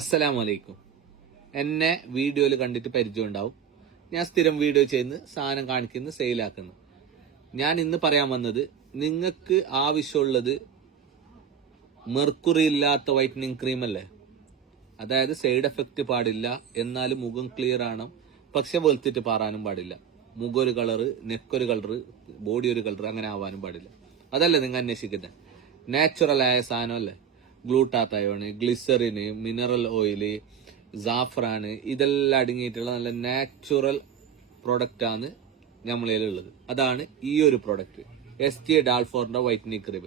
അസ്സലാമലൈക്കും. എന്നെ വീഡിയോയിൽ കണ്ടിട്ട് പരിചയം ഉണ്ടാവും. ഞാൻ സ്ഥിരം വീഡിയോ ചെയ്യുന്നു, സാധനം കാണിക്കുന്നു, സെയിലാക്കുന്നു. ഞാൻ ഇന്ന് പറയാൻ വന്നത്, നിങ്ങൾക്ക് ആവശ്യമുള്ളത് മെർക്കുറി ഇല്ലാത്ത വൈറ്റനിങ് ക്രീം അല്ലേ? അതായത് സൈഡ് എഫക്റ്റ് പാടില്ല, എന്നാലും മുഖം ക്ലിയർ ആണ്, പക്ഷെ വെളുത്തിട്ട് പാറാനും പാടില്ല. മുഖം ഒരു കളറ്, നെക്കൊരു കളറ്, ബോഡി ഒരു കളറ്, അങ്ങനെ ആവാനും പാടില്ല. അതല്ലേ നിങ്ങൾ അന്വേഷിക്കുന്നത്? നാച്ചുറലായ സാധനമല്ലേ? ഗ്ലൂട്ടാത്തയോണ്, ഗ്ലിസറിന്, മിനറൽ ഓയില്, സാഫ്രാന്, ഇതെല്ലാം അടങ്ങിയിട്ടുള്ള നല്ല നാച്ചുറൽ പ്രൊഡക്റ്റാണ് നമ്മളതിലുള്ളത്. അതാണ് ഈ ഒരു പ്രൊഡക്റ്റ്, ST ഡാൽഫോറിന്റെ വൈറ്റനിങ് ക്രീം.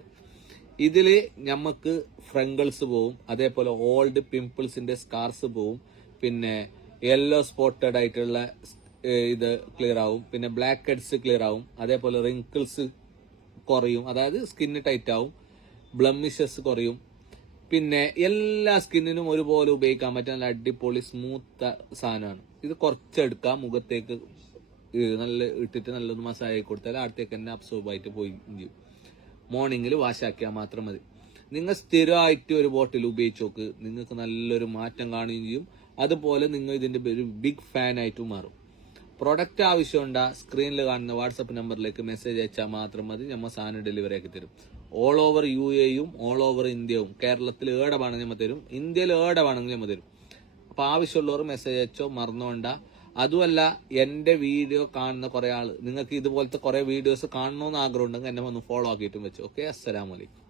ഇതില് നമുക്ക് ഫ്രങ്കിൾസ് പോവും, അതേപോലെ ഓൾഡ് പിമ്പിൾസിന്റെ സ്കാർസ് പോവും, പിന്നെ യെല്ലോ സ്പോട്ടഡ് ആയിട്ടുള്ള ഇത് ക്ലിയർ ആവും, പിന്നെ ബ്ലാക്ക് ഹെഡ്സ് ക്ലിയർ ആവും, അതേപോലെ റിങ്കിൾസ് കുറയും, അതായത് സ്കിന്ന് ടൈറ്റ് ആവും, ബ്ലമിഷസ് കുറയും. പിന്നെ എല്ലാ സ്കിന്നിനും ഒരുപോലെ ഉപയോഗിക്കാൻ പറ്റുന്ന നല്ല അടിപൊളി സ്മൂത്ത് സാധനമാണ് ഇത്. കുറച്ചെടുക്കാം, മുഖത്തേക്ക് നല്ല ഇട്ടിട്ട് നല്ലൊന്ന് മസാജ് ആക്കി കൊടുത്താൽ അടുത്തേക്ക് തന്നെ അബ്സോർബ് ആയിട്ട് പോയി ചെയ്യും. മോർണിംഗിൽ വാഷാക്കിയാൽ മാത്രം മതി. നിങ്ങൾ സ്ഥിരമായിട്ട് ഒരു ബോട്ടിൽ ഉപയോഗിച്ച് നോക്ക്, നിങ്ങൾക്ക് നല്ലൊരു മാറ്റം കാണുകയും ചെയ്യും. അതുപോലെ നിങ്ങൾ ഇതിന്റെ ഒരു ബിഗ് ഫാൻ ആയിട്ട് മാറും. പ്രൊഡക്റ്റ് ആവശ്യമുണ്ടാ, സ്ക്രീനിൽ കാണുന്ന വാട്സപ്പ് നമ്പറിലേക്ക് മെസ്സേജ് അയച്ചാൽ മാത്രം മതി, നമ്മൾ സാധനം ഡെലിവറി ആക്കി തരും. ഓൾ ഓവർ UAE-യും ഓൾ ഓവർ ഇന്ത്യയും, കേരളത്തിൽ ഏടെ വേണമെങ്കിൽ നമ്മൾ തരും, ഇന്ത്യയിൽ ഏടെ വേണമെങ്കിൽ നമ്മൾ തരും. അപ്പോൾ ആവശ്യമുള്ളവർ മെസ്സേജ് അയച്ചോ, മറന്നോണ്ട. അതുമല്ല, എൻ്റെ വീഡിയോ കാണുന്ന കുറേ ആൾ, നിങ്ങൾക്ക് ഇതുപോലത്തെ കുറേ വീഡിയോസ് കാണണമെന്ന് ആഗ്രഹം ഉണ്ടെങ്കിൽ എന്നെ ഒന്ന് ഫോളോ ആക്കിയിട്ടും വെച്ചു. ഓക്കെ, അസ്സലാമു അലൈക്കും.